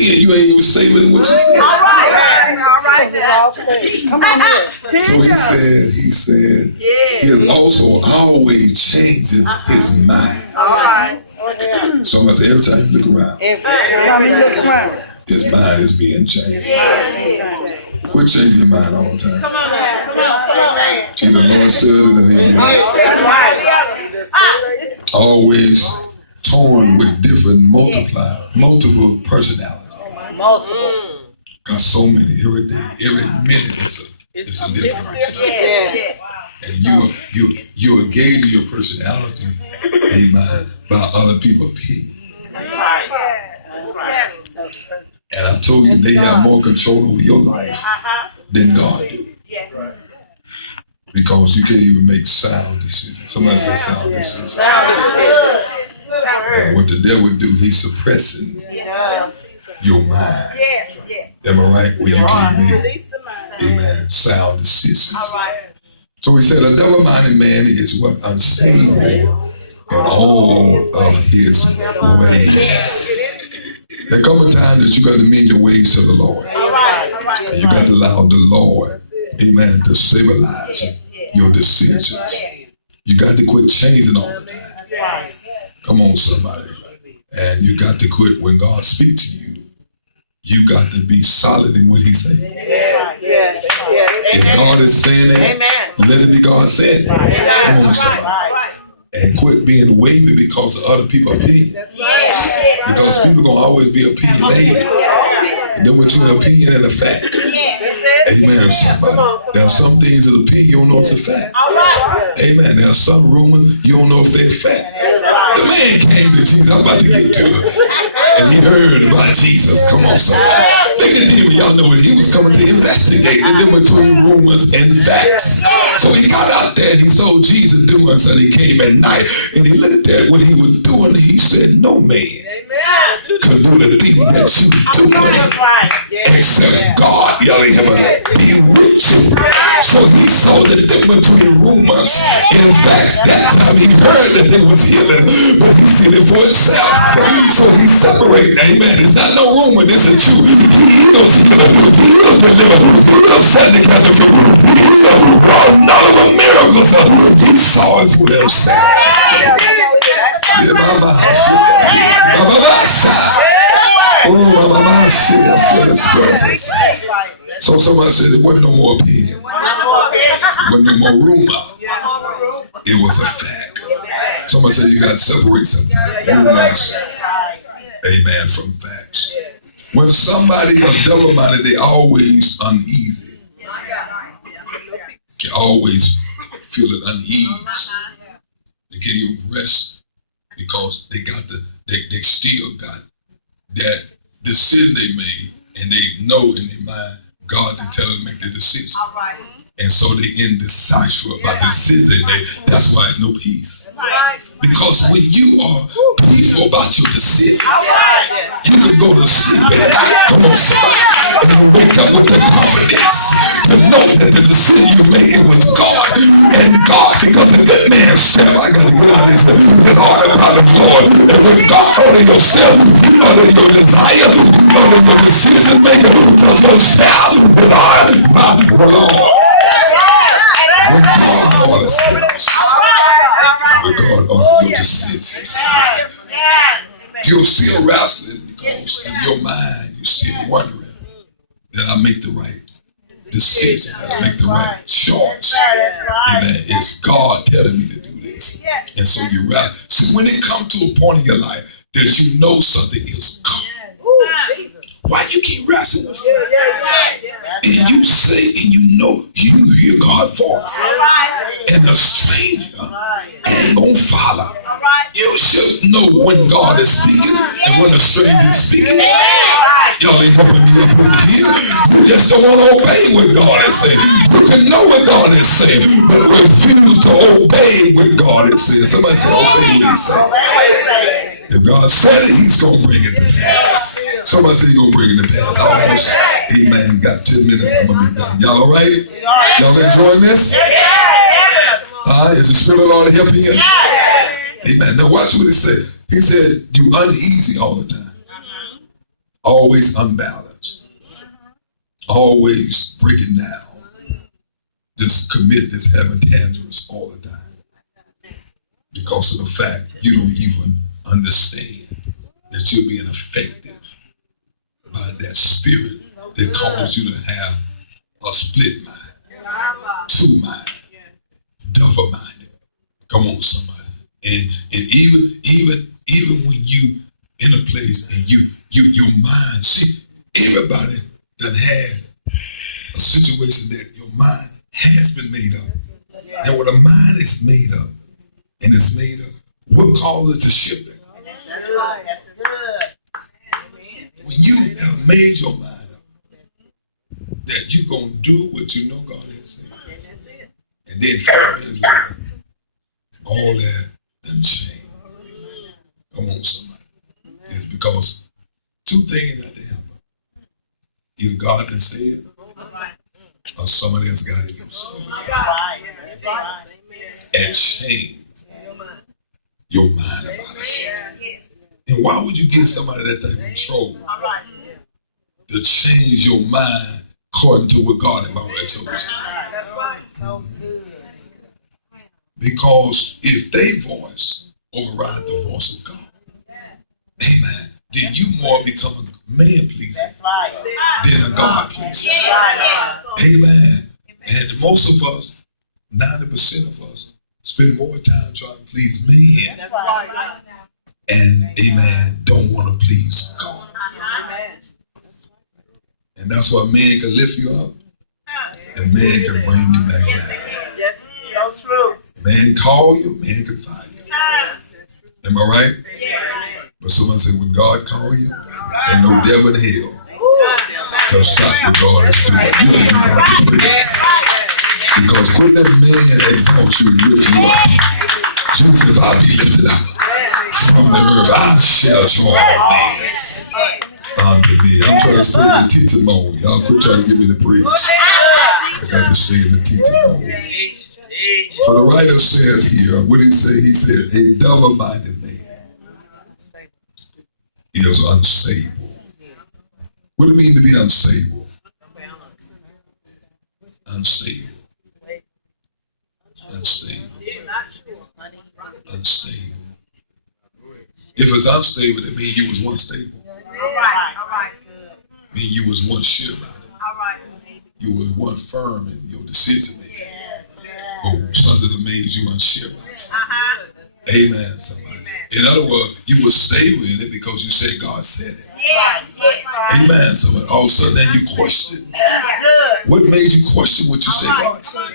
saying, you ain't even stable in what you said. All right. Come on here. So he said, he is also always changing his mind. All right. Somebody say, every time you look around, his mind is being changed. Quit changing your mind all the time. Come on now. Come on. See, the Lord said it, always torn with different multiple personalities. Got so many every day. Every minute is a different person. And you're engaging your personality, amen, by other people's opinion. And I told you they have more control over your life than God do. Because you can't even make sound decisions. Somebody say sound decisions. And what the devil do, he's suppressing your mind. Am I right? When you can't make, amen, sound decisions. So he said, a double-minded man is what? Unstable in all of his ways. There come a time that you got to meet your ways to the Lord. And you got to allow the Lord, amen, to stabilize your decisions. You got to quit changing all the time. Come on, somebody. And you got to quit when God speaks to you. You got to be solid in what he's saying. If God is saying it, let it be God saying it. Come on, somebody. And quit being wavy because of other people's opinion. Because people going to always be opinionated. And then with your opinion and a fact. Amen, somebody. There are some things that opinion you don't know if it's a fact. Amen. There are some rumors you don't know if they're a fact. The man came to Jesus. I'm about to get to it. And he heard about Jesus. Come on, somebody. Think of him. Y'all know what he was coming to investigate the difference between rumors and facts. So he got out there and he saw Jesus doing something. He came at night and he looked at what he was doing and he said, no man could do the thing that you doing except God. Y'all ain't ever be rich. So he saw the difference between rumors and facts. That time he heard that they was healing, but he seen it for himself. So he separated. Amen. It's not no rumor. This is true. He knows he will deliver. He will set the captive free. None of the miracles. He saw it for himself. I feel his presence. So somebody said it wasn't no more opinion. It wasn't no more rumor. It was a fact. Somebody said you got to separate something. Rumors, amen, from facts. When somebody is double-minded, they always uneasy. They always feeling unease. They can't even rest because they still got that decision they made, and they know in their mind God didn't tell them to make the decision. And so they indecisive about the decision they made. That's why there's no peace. Because when you are peaceful about your decisions, you can go to sleep at night. Come on, somebody. And wake up with the confidence to know that the decision you made, it was God. And God, because a good man said, I got to get out of this thing. Get all about the Lord. And when God order yourself, you order your desire, you order your decision maker, because your style is all about the Lord. When God orders things, when God orders your decisions, you're still wrestling because in your mind you're still wondering, did I make the right decision? Did I make the right choice? Amen. It's God telling me to do this. And so you're right. See, when it comes to a point in your life that you know something is coming, why you keep wrestling with something? And you say, and you know, you hear God's voice. And a stranger ain't gonna follow. You should know when God is speaking and when a stranger is speaking. Y'all ain't gonna be up in here. You just don't want to obey what God is saying. You can know what God is saying, but refuse to obey what God is saying. Somebody say, obey what he's saying. If God said it, he's going to bring it to pass. Somebody say he's going to bring it to pass. I almost, amen, got 10 minutes. I'm going to be done. Y'all all right? Y'all enjoying this? Is the Spirit of the Lord helping you? Amen. Now watch what he said. He said, you uneasy all the time. always unbalanced, always breaking down, just commit this having tantrums all the time because of the fact you don't even understand that you're being affected by that spirit that caused you to have a split mind, two mind, double-minded. Come on, somebody. And even when you in a place and your mind, see, everybody that had a situation that your mind has been made up. And when a mind is made up and it's made up, what causes it to shift it? That's right. That's good. When you have made your mind up that you're going to do what you know God has said. And then 5 minutes later, all that done changed. Come on, somebody. It's because two things got to happen. Either God can say it, or somebody else got to use it. And change your mind about it. And why would you give somebody that type of control to change your mind according to what God has already told you? That's right. So good. Because if their voice override the voice of God, amen, then you more become a man pleaser than a God pleaser. Amen. And most of us, 90% of us, spend more time trying to please men. That's right. And amen, don't want to please God. And that's why man can lift you up and man can bring you back down. Yes, so true. Man call you, man can fire you. Am I right? But someone said, when God call you, ain't no devil in hell can stop what God is doing. You ain't got to praise. Because when that man exalts you, lift you up. Jesus said, I'll be lifted up from the earth. I shall draw men unto me. I'm trying to say the teaching mode. Y'all quit trying to get me to preach. I got to say the teaching mode. For the writer says here, what did he say? He said, a double-minded man is unstable. What do it mean to be unstable? Unstable. Unstable. Unstable. If it's unstable, it means you was once stable. All right. It means you was once sure about it. All right. You was once firm in your decision making. But something that made you unsure about it. Amen, somebody. In other words, you were stable in it because you said God said it. Amen, somebody. All of a sudden, then you question. What made you question what you said God said?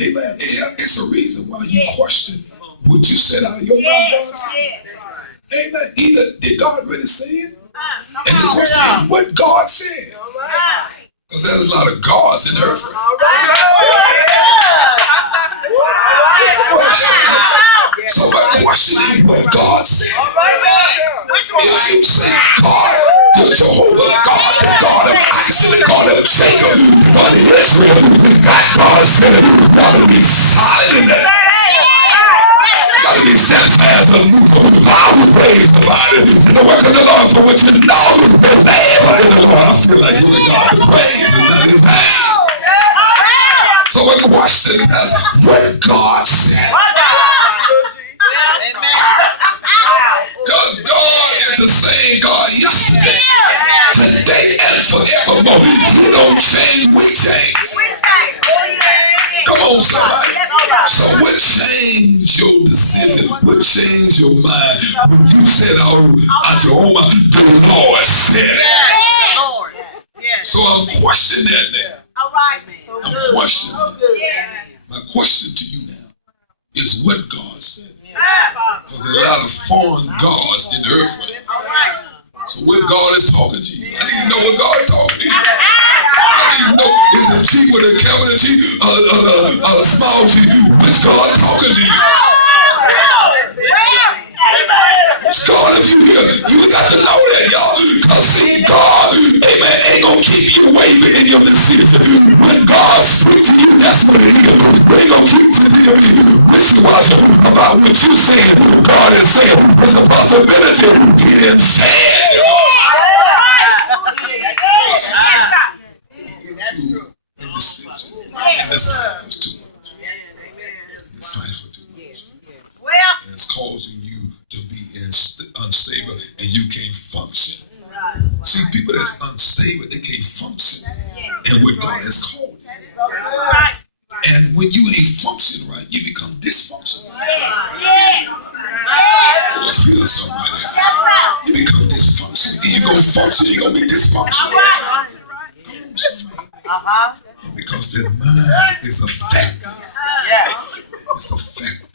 Amen. It's a reason why you question what you said out of your mouth, God said. Amen. Either did God really say it? And the question is, what God said? Because there's a lot of gods in the earth. So my question is what God said. If you say God, the Jehovah God, the God of Isaac, the God of Jacob, the God of Israel, God said it, you gotta be solid in that. You gotta be steadfast and move. I will praise the Lord in the work of the Lord for which you know the name of the Lord. I feel like you got the praise is not in vain. So a question is what God said. Because God is the same God yesterday, today, and forevermore. He don't change, we change. Come on, somebody. So what changed your decision? What changed your mind when you said out your own mind, the Lord said it? So I'm questioning that now. I'm questioning that. My question to you now is what God said. Because there's a lot of foreign gods in the earth right now. So what God is talking to you? I need to know what God is talking to you. I need to know, is it G with a capital G, a small G? Which God talking to you? Which God, if you hear, you got to know that, y'all. Because see, God, amen, ain't going to keep you waiting in your decision. When God speaks to you, that's what it is. They ain't going to keep you wishy-washy about what you said. God is saying, there's a possibility He didn't say it. unstable, they can't function in what God has called you. Right. And when you ain't functioning right, you become dysfunctional. Oh, I feel somebody. You become dysfunctional. And you're going to function, you're going to be dysfunctional. And because that mind is affected. It's affected.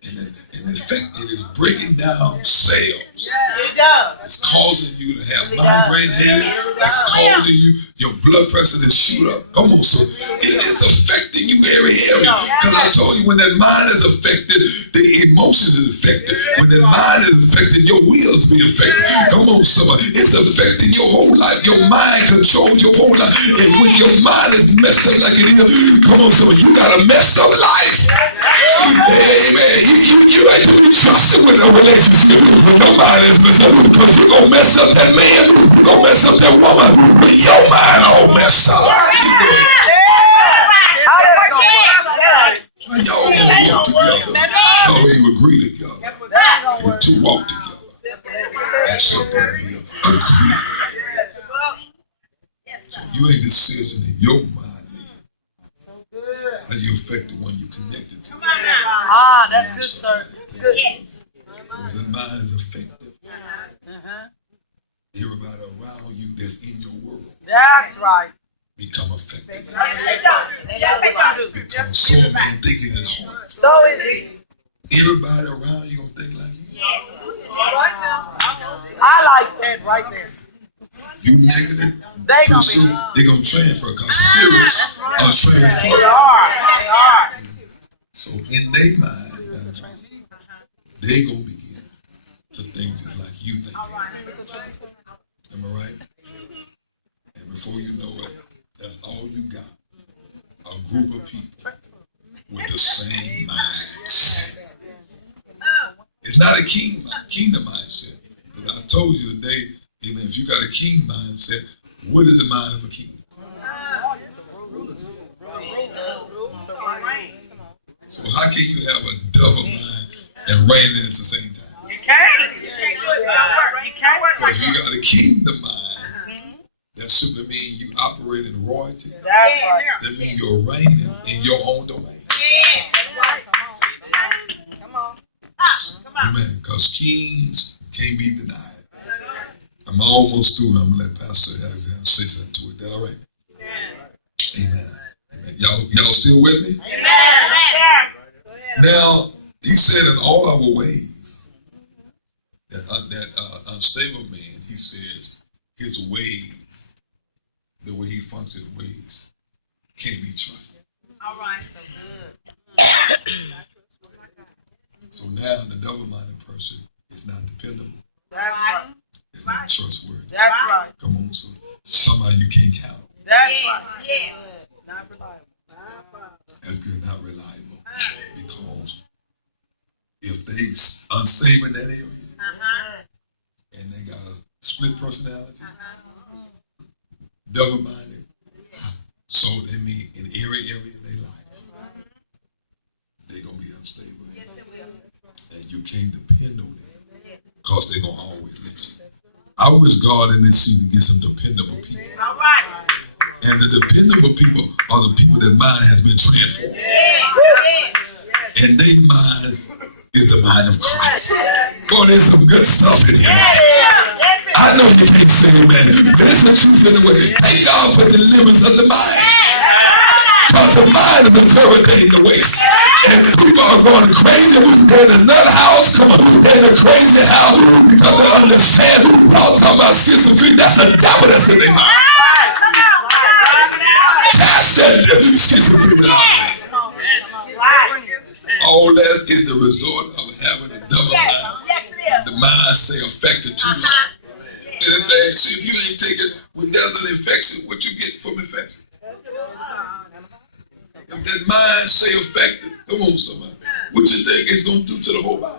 And in fact, it is breaking down cells. It's causing you to have migraine headache. It's causing you, your blood pressure to shoot up. Come on, so it is affecting you every area. Because I told you, when that mind is affected, the emotions is affected. When that mind is affected, your wills be affected. Come on, somebody. It's affecting your whole life. Your mind controls your whole life. And when your mind is messed up like it is, come on, somebody, you got a messed up life. Amen. You ain't to be trusted with a relationship. Your mind is messed up. Because you're going to mess up that man. You're going to mess up that woman. But your mind all messed up. Y'all gonna work together. Y'all ain't agree together. And to walk together. And somebody agree. So you ain't decision in your mind, nigga. How you affect the one you connected to. That's good, sir. Good. Because the mind is affected. Everybody around you that's in your world. That's right. Become affected. Yes, Because so a man thinking in his heart. so is it. Everybody around you gonna think like you. I like that right there. You negative. They gonna So be. they gonna transfer because spirits are transferred. They are. So in their mind, they gonna begin to think just like you think. Am I right? And before you know it, that's all you got. A group of people with the same minds. It's not a kingdom mindset. Because I told you today, amen, if you got a king mindset, what is the mind of a king? So how can you have a double mind and reign at the same time? You can't do it. You can't work like Because you that. got a kingdom mind, that simply means you operate in royalty. That's right. That means you're reigning in your own domain. Come on. Amen. Because kings can't be denied. I'm almost through. I'm gonna let Pastor Alexander say something to it. That all right? Amen. Amen. Y'all still with me? Now, he said in all our ways, that unstable man, he says, his ways, the way he functions ways, can't be trusted. All right. So now the double-minded person is not dependable. That's right. It's not trustworthy. That's right. Come on, so somebody you can't count on. That's right. Not reliable. That's good, not reliable. Because if they unstable in that area, and they got a split personality, double-minded, so they mean in every area of their life, they're going to be unstable. And you can't depend on them, because they're going to always let you. I wish God in this season get some dependable people. All right. And the dependable people are the people that mind has been transformed. And their mind is the mind of Christ. Boy, there's some good stuff in here. I know you can't say amen, but it's the truth in the way. Thank God for the deliverance of the mind. Because the mind is a terrible thing to waste. And people are going crazy. They're in another house. Come on, they're in a crazy house. Because they understand. Y'all talking about schizophrenia. That's a devil that's in their mind. Cast that schizophrenia out. All that is the result of having a double mind. The mind stay affected too long. Anything, see, if you ain't taking, when there's an infection, what you get from infection? If that mind stay affected, come on somebody, what you think it's going to do to the whole body?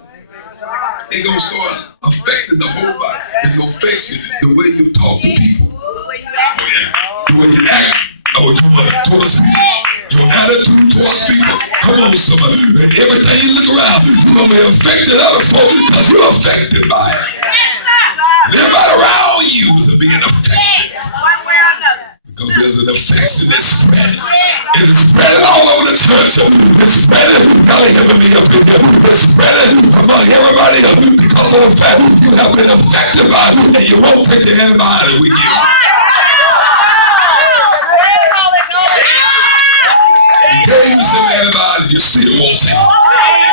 It's going to start affecting the whole body. It's going to affect you, the way you talk to people. The way you act. Towards people. Your attitude towards people. Come on somebody. Everything you look around, you're going to be affected other folks because you're affected by it. And everybody around you is being affected. It's spreading all over the church. It's spreading. God helping me up in here. It's spreading among everybody else because of the fact you have been affected by it and you won't take the antibiotic with you. You gave me some antibiotic, you still won't take it.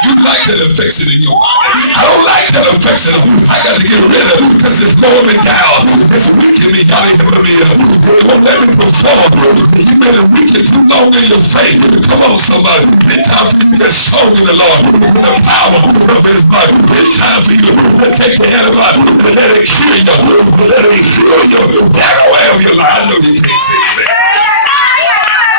You like that affection in your body. I don't like that affection. I got to get rid of it because it's blowing me down. It's weakening me. God ain't helping me up. It won't let me perform. You've been weakened too long in your faith. Come on, somebody. It's time for you to get strong in the Lord. The power of his body. It's time for you to take the antibiotic and let it cure you. Let it heal you. That